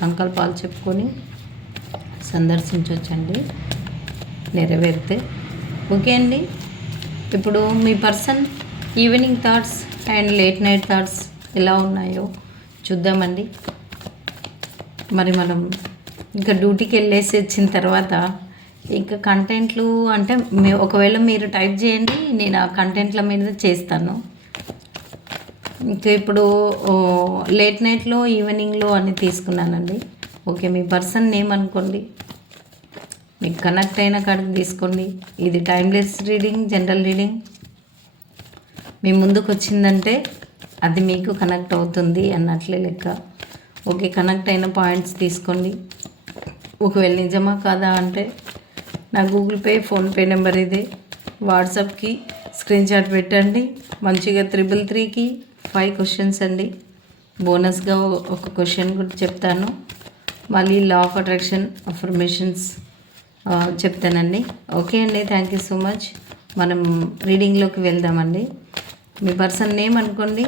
సంకల్పాలు చెప్పుకొని సందర్శించవచ్చండి నెరవేరితే. ఓకే అండి. ఇప్పుడు మీ person evening thoughts and late night thoughts ఎలా ఉన్నాయో చూద్దామండి. మరి మనం ఇంకా డ్యూటీకి వెళ్ళేసి వచ్చిన తర్వాత ఇంకా కంటెంట్లు అంటే ఒకవేళ మీరు టైప్ చేయండి నేను ఆ కంటెంట్ల మీద చేస్తాను. ఇంకా ఇప్పుడు లేట్ నైట్లో ఈవినింగ్లో అని తీసుకున్నానండి. ఓకే మీ పర్సన్ నేమ్ అనుకోండి. మీకు కనెక్ట్ అయిన కాడికి తీసుకోండి. ఇది టైమ్లెస్ రీడింగ్ జనరల్ రీడింగ్ మీ ముందుకు వచ్చిందంటే అది మీకు కనెక్ట్ అవుతుంది అన్నట్లే లెక్క. ఓకే కనెక్ట్ అయిన పాయింట్స్ తీసుకోండి. ఒకవేళ నిజమా కాదా అంటే నా గూగుల్ పే ఫోన్పే నెంబర్ ఇదే. వాట్సాప్కి స్క్రీన్ షాట్ పెట్టండి. మంచిగా త్రిబుల్ త్రీకి ఫైవ్ క్వశ్చన్స్ అండి. బోనస్గా ఒక క్వశ్చన్ కూడా చెప్తాను. మళ్ళీ లా ఆఫ్ అట్రాక్షన్ అఫర్మేషన్స్ చెప్తానండి. ఓకే అండి థ్యాంక్ యూ సో మచ్ మనం రీడింగ్లోకి వెళ్దామండి. మీ పర్సన్ నేమ్ అనుకోండి.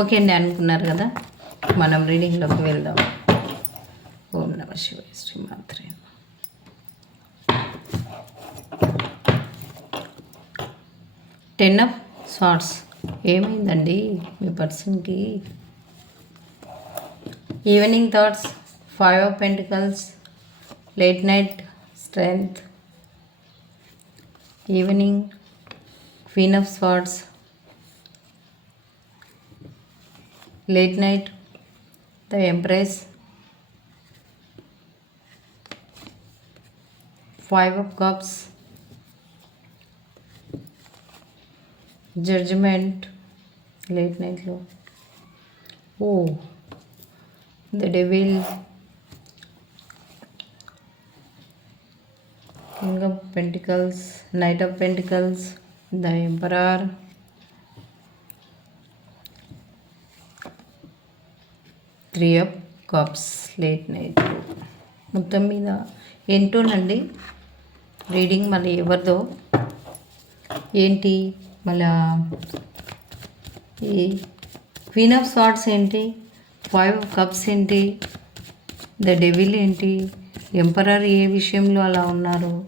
ఓకే అండి అనుకున్నారు కదా. మనం రీడింగ్లోకి వెళ్దాం. ఓం నమ శివాయ శ్రీమాత్రే టెన్ ఆఫ్ షార్ట్స్. ఏమైందండి మీ పర్సన్కి? Evening thoughts five of pentacles late night strength evening queen of swords late night the empress five of cups judgement late నైట్లో. ఓ the devil. King of pentacles knight of pentacles the emperor. Three of cups late night. మొత్తం మీద ఏంటోనండి? Reading మళ్ళీ ఎవరిదో? ఏంటి? మళ్ళా ఈ queen of swords ఏంటి? ఫైవ్ ఆఫ్ కప్స్ ఏంటి? ద డెవిల్ ఏంటి? ఎంపరర్ ఏ విషయంలో అలా ఉన్నారు?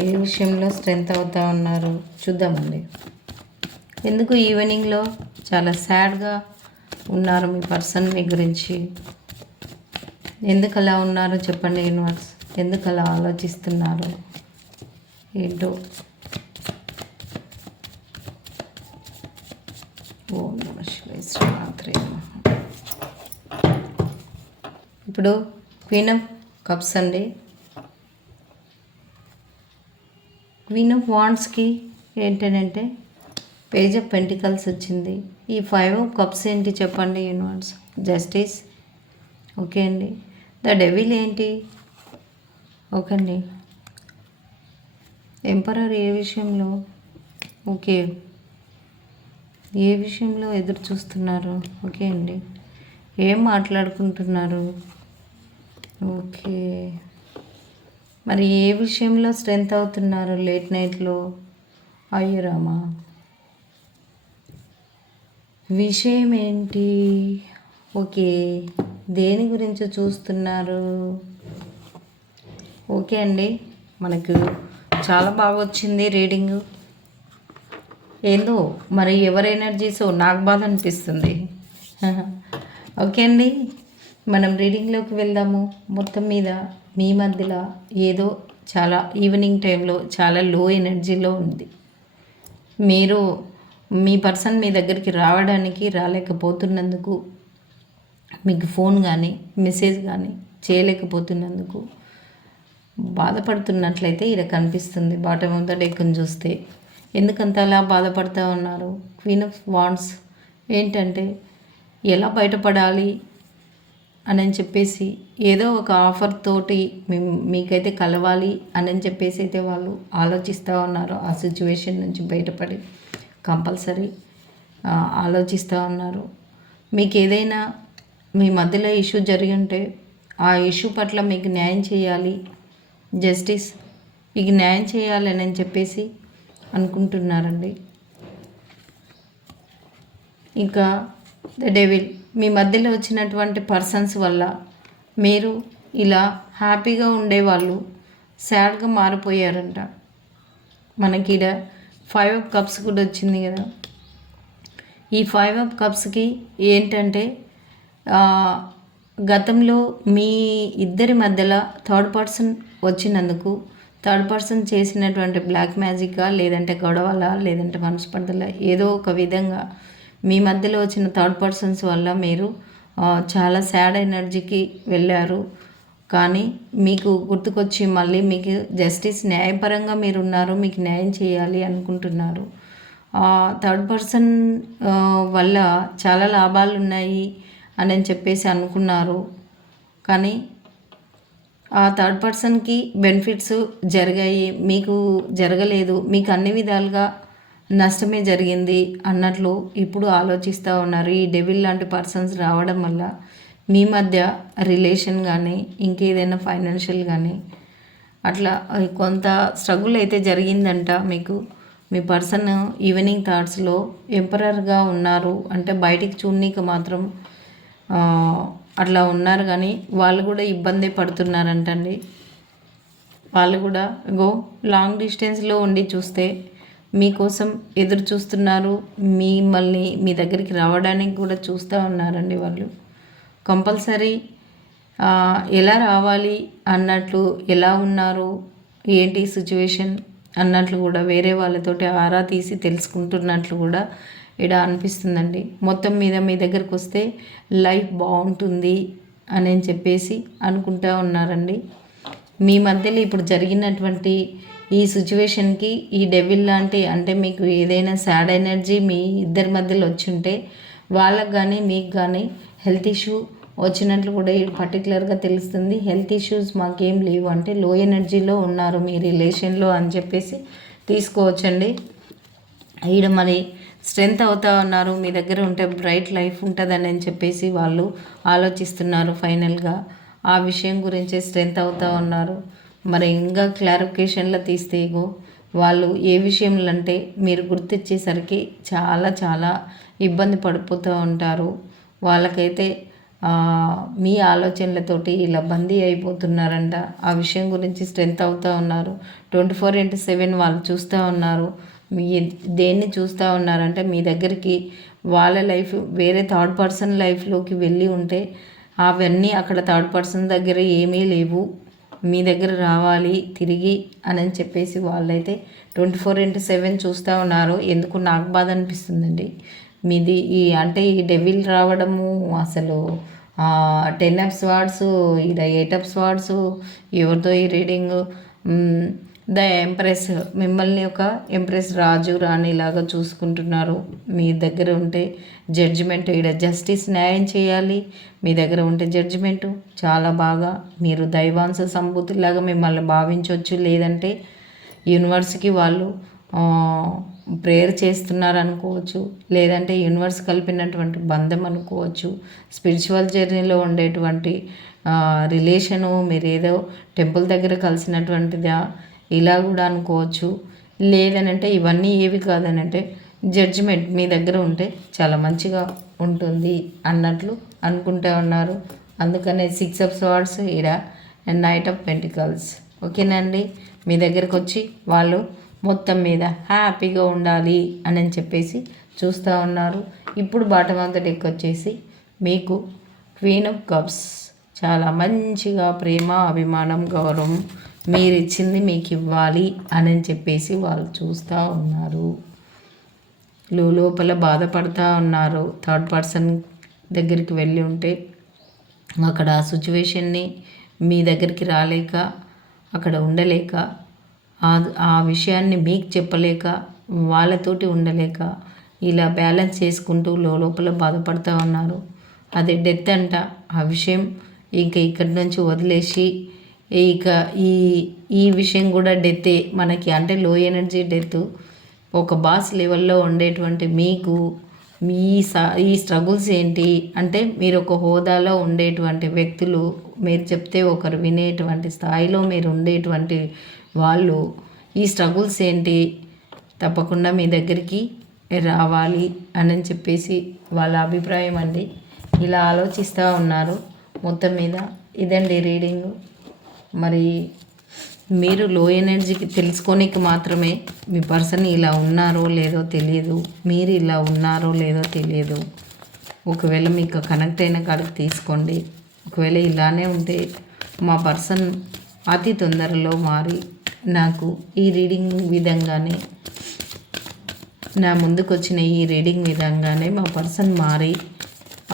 ఏ విషయంలో స్ట్రెంత్ అవుతా ఉన్నారు? చూద్దామండి. ఎందుకు ఈవినింగ్లో చాలా సాడ్గా ఉన్నారు మీ పర్సన్ మీ గురించి? ఎందుకు అలా ఉన్నారో? చెప్పండి యూనివర్స్. ఎందుకు అలా ఆలోచిస్తున్నారు? ఏంటో. ఓ నమ శివాయ శ్రీమాత్రే ఇప్పుడు క్వీన్ ఆఫ్ కప్స్ అండి. క్వీన్ ఆఫ్ వాండ్స్కి ఏంటంటే పేజ్ ఆఫ్ పెంటికల్స్ వచ్చింది. ఈ ఫైవ్ ఆఫ్ కప్స్ ఏంటి చెప్పండి యూనివర్స్ జస్టిస్ ఓకే అండి. ద డెవిల్ ఏంటి? ఓకే అండి. ఎంపరర్ ఏ విషయంలో? ఓకే ఏ విషయంలో ఎదురు చూస్తున్నారు? ఓకే అండి. ఏం మాట్లాడుకుంటున్నారు? ఓకే. మరి ఏ విషయంలో స్ట్రెంత్ అవుతున్నారు లేట్ నైట్లో? అయ్యో రామా. విషయం ఏంటి? ఓకే. దేని గురించి చూస్తున్నారు? ఓకే అండి. మనకు చాలా బాగా వచ్చింది రీడింగు. ఏందో మరి ఎవరి ఎనర్జీసో నాకు బాధ అనిపిస్తుంది. ఓకే అండి. మనం రీడింగ్లోకి వెళ్దాము. మొత్తం మీద మీ మధ్యలో ఏదో చాలా ఈవినింగ్ టైంలో చాలా లో ఎనర్జీలో ఉంది. మీరు మీ పర్సన్ మీ దగ్గరికి రావడానికి రాలేకపోతున్నందుకు మీకు ఫోన్ కానీ మెసేజ్ కానీ చేయలేకపోతున్నందుకు బాధపడుతున్నట్లయితే ఇక్కడ కనిపిస్తుంది. బాటమ్ ఆఫ్ ద డెక్ని చూస్తే ఎందుకంత అలా బాధపడుతూ ఉన్నారు? క్వీన్ ఆఫ్ వాండ్స్ ఏంటంటే ఎలా బయటపడాలి అని చెప్పేసి ఏదో ఒక ఆఫర్ తోటి మీ మీకైతే కలవాలి అని చెప్పేసి అయితే వాళ్ళు ఆలోచిస్తూ ఉన్నారు. ఆ సిచ్యువేషన్ నుంచి బయటపడి కంపల్సరీ ఆలోచిస్తూ ఉన్నారు. మీకు ఏదైనా మీ మధ్యలో ఇష్యూ జరిగి ఉంటే ఆ ఇష్యూ పట్ల మీకు న్యాయం చేయాలి జస్టిస్ మీకు న్యాయం చేయాలని చెప్పేసి అనుకుంటున్నారండి. ఇంకా ద డెవిల్ మీ మధ్యలో వచ్చినటువంటి పర్సన్స్ వల్ల మీరు ఇలా హ్యాపీగా ఉండేవాళ్ళు సాడ్గా మారిపోయారంట. మనకి ఇక్కడ ఫైవ్ ఆఫ్ కప్స్ కూడా వచ్చింది కదా. ఈ ఫైవ్ ఆఫ్ కప్స్కి ఏంటంటే గతంలో మీ ఇద్దరి మధ్యలో థర్డ్ పర్సన్ వచ్చినందుకు థర్డ్ పర్సన్ చేసినటువంటి బ్లాక్ మ్యాజికా లేదంటే గొడవల లేదంటే మనస్పర్ధల? ఏదో ఒక విధంగా మీ మధ్యలో వచ్చిన థర్డ్ పర్సన్స్ వల్ల మీరు చాలా సాడ్ ఎనర్జీకి వెళ్ళారు. కానీ మీకు గుర్తుకొచ్చి మళ్ళీ మీకు జస్టిస్ న్యాయపరంగా మీరు ఉన్నారు మీకు న్యాయం చేయాలి అనుకుంటున్నారు. థర్డ్ పర్సన్ వల్ల చాలా లాభాలు ఉన్నాయి అని చెప్పేసి అనుకున్నారు. కానీ ఆ థర్డ్ పర్సన్కి బెనిఫిట్స్ జరిగాయి. మీకు జరగలేదు. మీకు అన్ని విధాలుగా నష్టమే జరిగింది అన్నట్లు ఇప్పుడు ఆలోచిస్తూ ఉన్నారు. ఈ డెవిల్ లాంటి పర్సన్స్ రావడం వల్ల మీ మధ్య రిలేషన్ కానీ ఇంకేదైనా ఫైనాన్షియల్ కానీ అట్లా కొంత స్ట్రగుల్ అయితే జరిగిందంట మీకు. మీ పర్సన్ ఈవినింగ్ థాట్స్లో ఎంపరర్గా ఉన్నారు. అంటే బయటికి చూడనీకి మాత్రం అట్లా ఉన్నారు కానీ వాళ్ళు కూడా ఇబ్బంది పడుతున్నారంటండి. వాళ్ళు కూడా గో లాంగ్ డిస్టెన్స్లో ఉండి చూస్తే మీకోసం ఎదురు చూస్తున్నారు మిమ్మల్ని మీ దగ్గరికి రావడానికి కూడా చూస్తూ ఉన్నారండి వాళ్ళు. కంపల్సరీ ఎలా రావాలి అన్నట్లు ఎలా ఉన్నారు ఏంటి సిచ్యువేషన్ అన్నట్లు కూడా వేరే వాళ్ళతోటి ఆరా తీసి తెలుసుకుంటున్నట్లు కూడా ఇక్కడ అనిపిస్తుందండి. మొత్తం మీద మీ దగ్గరకు వస్తే లైఫ్ బాగుంటుంది అని చెప్పేసి అనుకుంటా ఉన్నారండి. మీ మధ్యలో ఇప్పుడు జరిగినటువంటి ఈ సిచ్యువేషన్కి ఈ డెవిల్ లాంటి అంటే మీకు ఏదైనా సాడ్ ఎనర్జీ మీ ఇద్దరి మధ్యలో వచ్చి ఉంటే వాళ్ళకు కానీ మీకు కానీ హెల్త్ ఇష్యూ వచ్చినట్లు కూడా పర్టికులర్గా తెలుస్తుంది. హెల్త్ ఇష్యూస్ మాకేం లేవు. అంటే లో ఎనర్జీలో ఉన్నారు మీ రిలేషన్లో అని చెప్పేసి తీసుకోవచ్చండి. ఈడ మరి స్ట్రెంత్ అవుతా ఉన్నారు మీ దగ్గర ఉంటే బ్రైట్ లైఫ్ ఉంటుందని అని చెప్పేసి వాళ్ళు ఆలోచిస్తున్నారు ఫైనల్గా. ఆ విషయం గురించి స్ట్రెంత్ అవుతూ ఉన్నారు. మరి ఇంకా క్లారిఫికేషన్లో తీస్తే వాళ్ళు ఏ విషయంలో అంటే మీరు గుర్తిచ్చేసరికి చాలా చాలా ఇబ్బంది పడిపోతూ ఉంటారు. వాళ్ళకైతే మీ ఆలోచనలతోటి ఇలా బందీ అయిపోతున్నారంట. ఆ విషయం గురించి స్ట్రెంత్ అవుతూ ఉన్నారు. ట్వంటీ ఫోర్ ఇంటూ సెవెన్ వాళ్ళు చూస్తూ ఉన్నారు. మీ దేన్ని చూస్తూ ఉన్నారంటే మీ దగ్గరికి వాళ్ళ లైఫ్ వేరే థర్డ్ పర్సన్ లైఫ్లోకి వెళ్ళి ఉంటే అవన్నీ అక్కడ థర్డ్ పర్సన్ దగ్గర ఏమీ లేవు. మీ దగ్గర రావాలి తిరిగి అని చెప్పేసి వాళ్ళైతే ట్వంటీ ఫోర్ ఇంటూ సెవెన్ చూస్తూ ఉన్నారు. ఎందుకు? నాకు బాధ అనిపిస్తుందండి. మీది ఈ అంటే ఈ డెవిల్ రావడము అసలు టెన్ అప్స్ వార్డ్స్ ఇది ఎయిట్ అప్స్ వార్డ్స్ ఎవరితో ఈ రీడింగ్ ద ఎంప్రెస్ మిమ్మల్ని ఒక ఎంప్రెస్ రాజు రాణిలాగా చూసుకుంటున్నారు. మీ దగ్గర ఉంటే జడ్జిమెంట్ ఇక్కడ జస్టిస్ న్యాయం చేయాలి. మీ దగ్గర ఉంటే జడ్జిమెంటు. చాలా బాగా. మీరు దైవాంశ సంబూతిలాగా మిమ్మల్ని భావించవచ్చు లేదంటే యూనివర్స్కి వాళ్ళు ప్రేయర్ చేస్తున్నారు అనుకోవచ్చు లేదంటే యూనివర్స్ కలిపినటువంటి బంధం అనుకోవచ్చు. స్పిరిచువల్ జర్నీలో ఉండేటువంటి రిలేషను మీరు ఏదో టెంపుల్ దగ్గర కలిసినటువంటిదా ఇలా కూడా అనుకోవచ్చు. లేదనంటే ఇవన్నీ ఏవి కాదనంటే జడ్జిమెంట్ మీ దగ్గర ఉంటే చాలా మంచిగా ఉంటుంది అన్నట్లు అనుకుంటూ ఉన్నారు. అందుకనే సిక్స్ ఆఫ్ స్వార్డ్స్ ఇడ అండ్ నైట్ ఆఫ్ పెంటికల్స్ ఓకేనండి మీ దగ్గరకు వచ్చి వాళ్ళు మొత్తం మీద హ్యాపీగా ఉండాలి అని చెప్పేసి చూస్తూ ఉన్నారు. ఇప్పుడు బాటం ఆఫ్ డెక్ వచ్చేసి మీకు క్వీన్ ఆఫ్ కప్స్ చాలా మంచిగా ప్రేమ అభిమానం గౌరవం మీరు ఇచ్చింది మీకు ఇవ్వాలి అని చెప్పేసి వాళ్ళు చూస్తూ ఉన్నారు. లోపల బాధపడుతూ ఉన్నారు. థర్డ్ పర్సన్ దగ్గరికి వెళ్ళి ఉంటే అక్కడ ఆ సిచ్యువేషన్ని మీ దగ్గరికి రాలేక అక్కడ ఉండలేక ఆ విషయాన్ని మీకు చెప్పలేక వాళ్ళతోటి ఉండలేక ఇలా బ్యాలెన్స్ చేసుకుంటూ లోపల బాధపడుతూ ఉన్నారు. అది డెత్ అంట. ఆ విషయం ఇంకా ఇక్కడి నుంచి వదిలేసి ఇక ఈ ఈ విషయం కూడా డెత్తే మనకి. అంటే లో ఎనర్జీ డెత్ ఒక బాస్ లెవెల్లో ఉండేటువంటి మీకు మీ స ఈ స్ట్రగుల్స్ ఏంటి? అంటే మీరు ఒక హోదాలో ఉండేటువంటి వ్యక్తులు మీరు చెప్తే ఒకరు వినేటువంటి స్థాయిలో మీరు ఉండేటువంటి వాళ్ళు ఈ స్ట్రగుల్స్ ఏంటి? తప్పకుండా మీ దగ్గరికి రావాలి అని చెప్పేసి వాళ్ళ అభిప్రాయం అండి. ఇలా ఆలోచిస్తూ ఉన్నారు. మొత్తం మీద ఇదండి రీడింగ్. మరి మీరు లో ఎనర్జీకి తెలుసుకోనికి మాత్రమే మీ పర్సన్ ఇలా ఉన్నారో లేదో తెలియదు మీరు ఇలా ఉన్నారో లేదో తెలియదు. ఒకవేళ మీకు కనెక్ట్ అయిన కాడికి తీసుకోండి. ఒకవేళ ఇలానే ఉంటే మా పర్సన్ అతి తొందరలో మారి నాకు ఈ రీడింగ్ విధంగానే నా ముందుకు వచ్చిన ఈ రీడింగ్ విధంగానే మా పర్సన్ మారి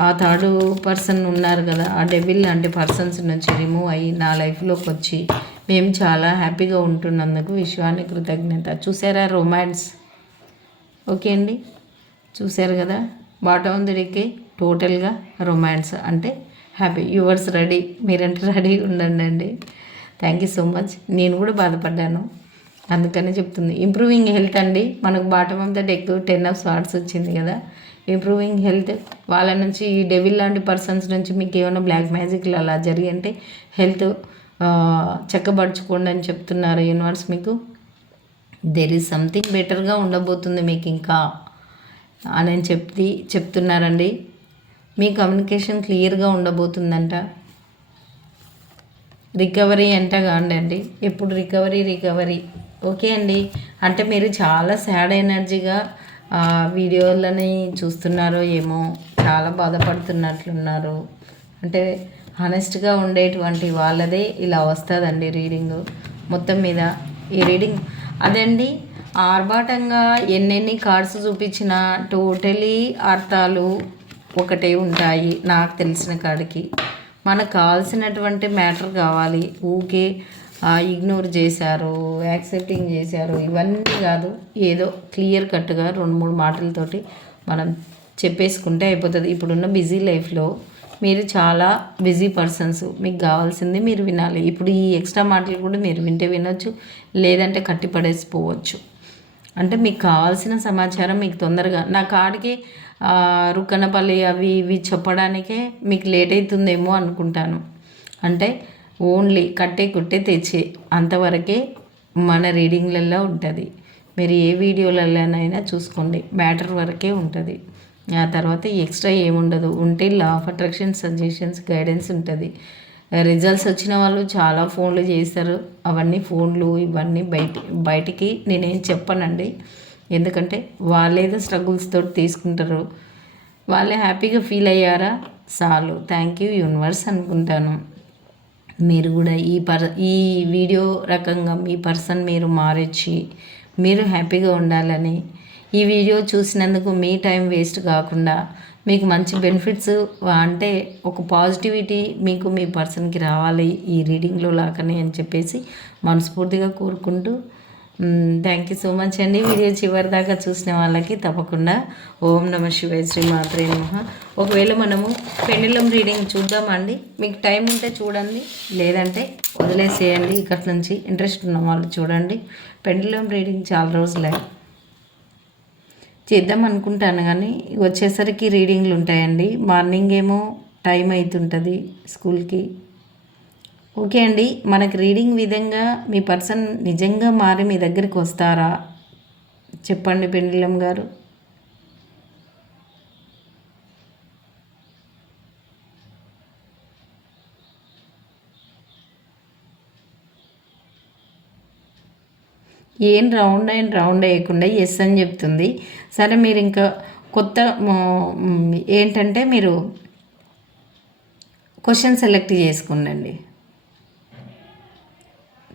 ఆ థర్డ్ పర్సన్ ఉన్నారు కదా ఆ డెవిల్ లాంటి పర్సన్స్ నుంచి రిమూవ్ అయ్యి నా లైఫ్లోకి వచ్చి మేము చాలా హ్యాపీగా ఉంటున్నందుకు విశ్వాన్ని కృతజ్ఞత. చూసారా రొమాన్స్ ఓకే అండి? చూశారు కదా? బాటమ్ దిడికి టోటల్గా రొమాన్స్ అంటే హ్యాపీ యువర్స్ రెడీ మీరంటే రెడీ ఉండండి అండి. థ్యాంక్ యూ సో మచ్ నేను కూడా బాధపడ్డాను. అందుకనే చెప్తుంది. ఇంప్రూవింగ్ హెల్త్ అండి. మనకు bottom of the deck ten of swords వచ్చింది కదా. ఇంప్రూవింగ్ హెల్త్ వాళ్ళ నుంచి ఈ డెవిల్ లాంటి పర్సన్స్ నుంచి మీకు ఏమైనా బ్లాక్ మ్యాజిక్లు అలా జరిగి అంటే హెల్త్ చెక్కబడుచుకోండి అని చెప్తున్నారు యూనివర్స్ మీకు. దెర్ ఈజ్ సంథింగ్ బెటర్గా ఉండబోతుంది మీకు ఇంకా అని చెప్తి చెప్తున్నారండి. మీ కమ్యూనికేషన్ క్లియర్గా ఉండబోతుందంట. రికవరీ అంట కాండి ఎప్పుడు రికవరీ రికవరీ ఓకే అండి. అంటే మీరు చాలా సాడ్ ఎనర్జీగా వీడియోలని చూస్తున్నారో ఏమో చాలా బాధపడుతున్నట్లున్నారు. అంటే హానెస్ట్గా ఉండేటువంటి వాళ్ళదే ఇలా వస్తుందండి రీడింగ్ మొత్తం మీద ఈ రీడింగ్ అదండి ఆర్భాటంగా ఎన్నెన్ని కార్డ్స్ చూపించినా టోటలీ అర్థాలు ఒకటే ఉంటాయి నాకు తెలిసిన కాడికి. మనకు కావాల్సినటువంటి మ్యాటర్ కావాలి. ఊకే ఇగ్నోర్ చేశారు యాక్సెప్టింగ్ చేశారు ఇవన్నీ కాదు ఏదో క్లియర్ కట్గా రెండు మూడు మాటలతోటి మనం చెప్పేసుకుంటే అయిపోతుంది. ఇప్పుడున్న బిజీ లైఫ్లో మీరు చాలా బిజీ పర్సన్స్ మీకు కావాల్సింది మీరు వినాలి. ఇప్పుడు ఈ ఎక్స్ట్రా మాటలు కూడా మీరు వింటే వినొచ్చు లేదంటే కట్టి పడేసిపోవచ్చు. అంటే మీకు కావాల్సిన సమాచారం మీకు తొందరగా నా కాడికి రుక్కనపల్లి అవి ఇవి చెప్పడానికే మీకు లేట్ అవుతుందేమో అనుకుంటాను. అంటే ఓన్లీ కట్టే కుట్టే తెచ్చే అంతవరకే మన రీడింగ్లలో ఉంటుంది. మీరు ఏ వీడియోలలోనైనా చూసుకోండి మ్యాటర్ వరకే ఉంటుంది. ఆ తర్వాత ఎక్స్ట్రా ఏముండదు. ఉంటే law of attraction suggestions guidance ఉంటుంది. రిజల్ట్స్ వచ్చిన వాళ్ళు చాలా ఫోన్లు చేస్తారు. అవన్నీ ఫోన్లు ఇవన్నీ బయట బయటికి నేనేం చెప్పనండి. ఎందుకంటే వాళ్ళేదో స్ట్రగుల్స్తో తీసుకుంటారు. వాళ్ళే హ్యాపీగా ఫీల్ అయ్యారా? చాలు. థ్యాంక్ యూ యూనివర్స్ అనుకుంటాను. మీరు కూడా ఈ పర్ ఈ వీడియో రకంగా మీ పర్సన్ మీరు మారొచ్చి మీరు హ్యాపీగా ఉండాలని ఈ వీడియో చూసినందుకు మీ టైం వేస్ట్ కాకుండా మీకు మంచి బెనిఫిట్స్ అంటే ఒక పాజిటివిటీ మీకు మీ పర్సన్కి రావాలి ఈ రీడింగ్లో లాగానే అని చెప్పేసి మనస్ఫూర్తిగా కోరుకుంటూ థ్యాంక్ యూ సో మచ్ అండి. వీడియో చివరి దాకా చూసిన వాళ్ళకి తప్పకుండా ఓం నమ శివాయ శ్రీ మాత్రే నమ. ఒకవేళ మనము పెండిలం రీడింగ్ చూద్దామండి. మీకు టైం ఉంటే చూడండి లేదంటే వదిలేసేయండి. ఇక్కడి నుంచి ఇంట్రెస్ట్ ఉన్న వాళ్ళు చూడండి. పెండిలం రీడింగ్ చాలా రోజులే. చేద్దాం అనుకుంటాను కానీ వచ్చేసరికి రీడింగ్లు ఉంటాయండి. మార్నింగ్ ఏమో టైం అవుతుంటుంది స్కూల్కి. ఓకే అండి మనకు రీడింగ్ విధంగా మీ పర్సన్ నిజంగా మారి మీ దగ్గరికి వస్తారా? చెప్పండి పెండిలం గారు. ఏం రౌండ్ అండ్ రౌండ్ వేయకుండా ఎస్ అని చెప్తుంది. సరే మీరు ఇంకా కొత్త ఏంటంటే మీరు క్వశ్చన్ సెలెక్ట్ చేసుకుండండి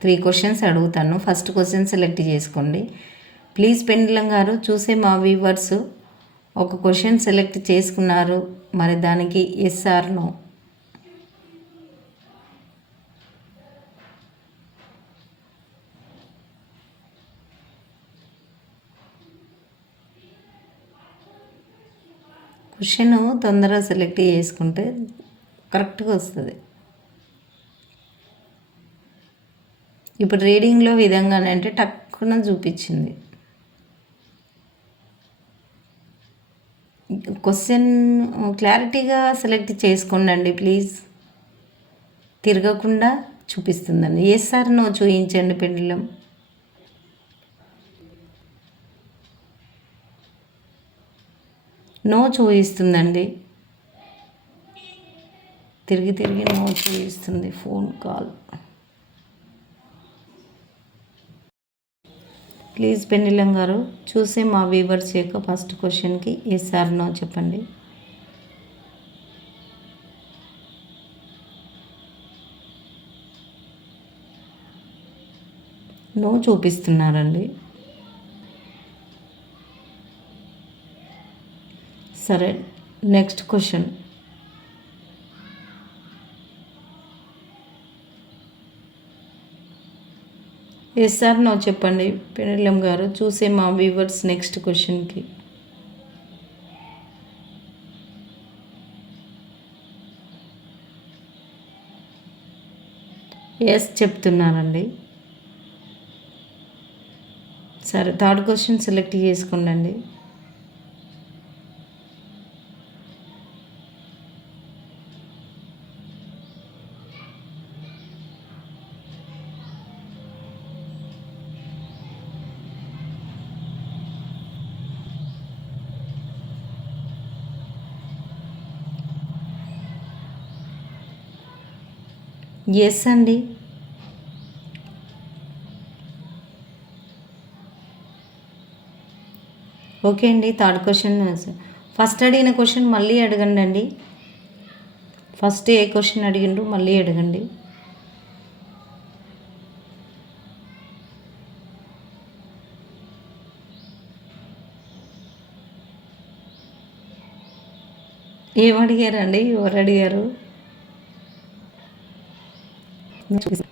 త్రీ క్వశ్చన్స్ అడుగుతాను. ఫస్ట్ క్వశ్చన్ సెలెక్ట్ చేసుకోండి. ప్లీజ్ పెండ్లం గారు చూసే మా వ్యూవర్స్ ఒక క్వశ్చన్ సెలెక్ట్ చేసుకున్నారు. మరి దానికి ఎస్ఆర్ను నో క్వశ్చన్ తొందరగా సెలెక్ట్ చేసుకుంటే కరెక్ట్గా వస్తుంది. ఇప్పుడు రీడింగ్లో విధంగానే అంటే టక్కున చూపించింది. క్వశ్చన్ క్లారిటీగా సెలెక్ట్ చేసుకోండి ప్లీజ్. తిరగకుండా చూపిస్తుందండి. ఏ సార్ నో చూపించండి పెండలం. నో చూపిస్తుందండి తిరిగి తిరిగి నో చూపిస్తుంది ఫోన్ కాల్. ప్లీజ్ పెన్నిలం గారు చూసే మా వీవర్స్ యొక్క ఫస్ట్ క్వశ్చన్కి ఎస్ ఆర్ నో చెప్పండి. నో చూపిస్తున్నారండి. సరే next question yes or no చెప్పండి. పెనిలం గారు చూసే మా వ్యూవర్స్ నెక్స్ట్ క్వశ్చన్కి ఎస్ చెప్తున్నానండి. సరే థర్డ్ క్వశ్చన్ సెలెక్ట్ చేసుకోండి ఎస్ అండి. ఓకే అండి థర్డ్ క్వశ్చన్ ఫస్ట్ అడిగిన క్వశ్చన్ మళ్ళీ అడగండి అండి. ఫస్ట్ ఏ క్వశ్చన్ అడిగిండ్రు మళ్ళీ అడగండి. ఏం ఎవరు అడిగారు? Nature is